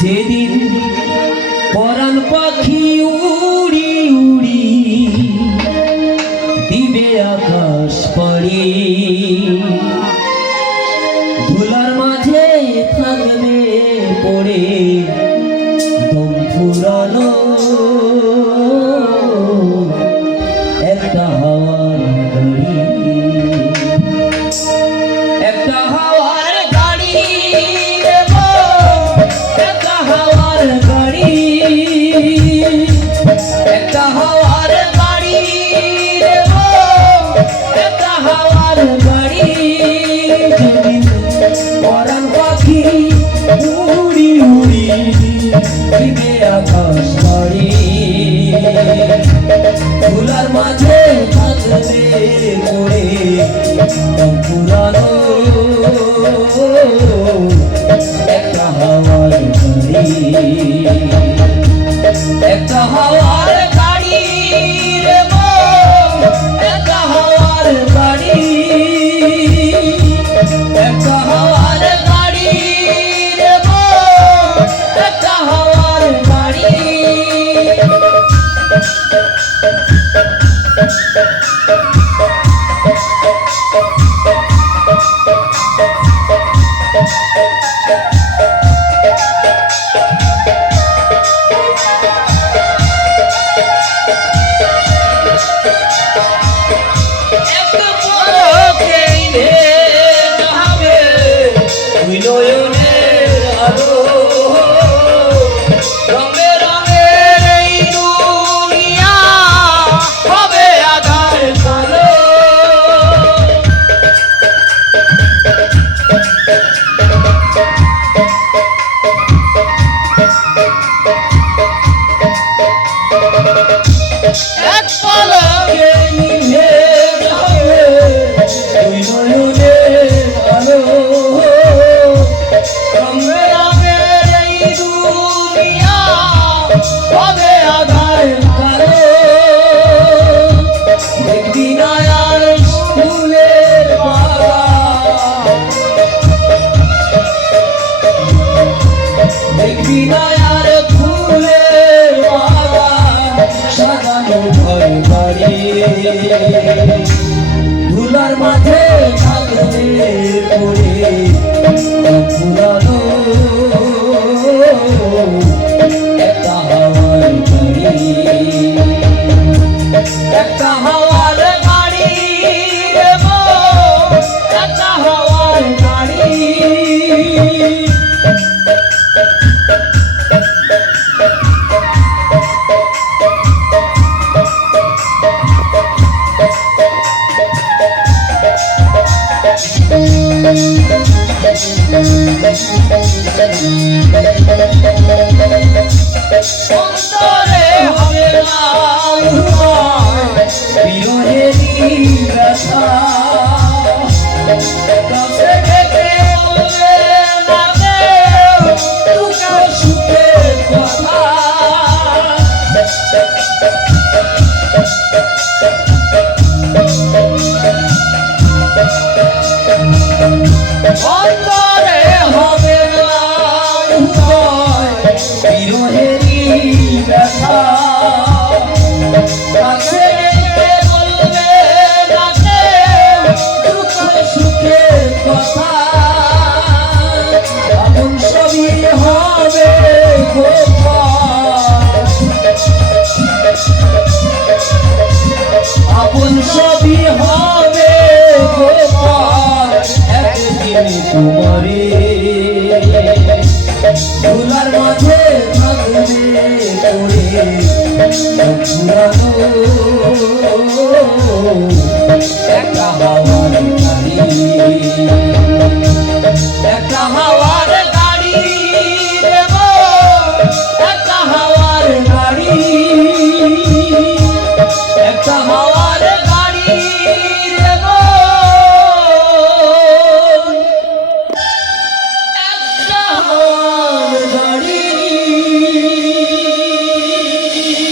যেদিন পরাণ পাখি মাঝে ভাজবে পড়ে পুরানো একটা হাওয়ার একটা হাওয়ার ধুলার মাঝে কাগজে পড়ে পুরানো অন্তরে হবে না বিরোধের কথা ব্যথা। কাছে বলবে রাতে দুঃখ সুখে কথা। এমন সবই হবে আপন সবই হবে গোপাল একদিন তোমারে ধুলার মাঝে ফাগুনে পড়ে পুরানো একা হাওয়ার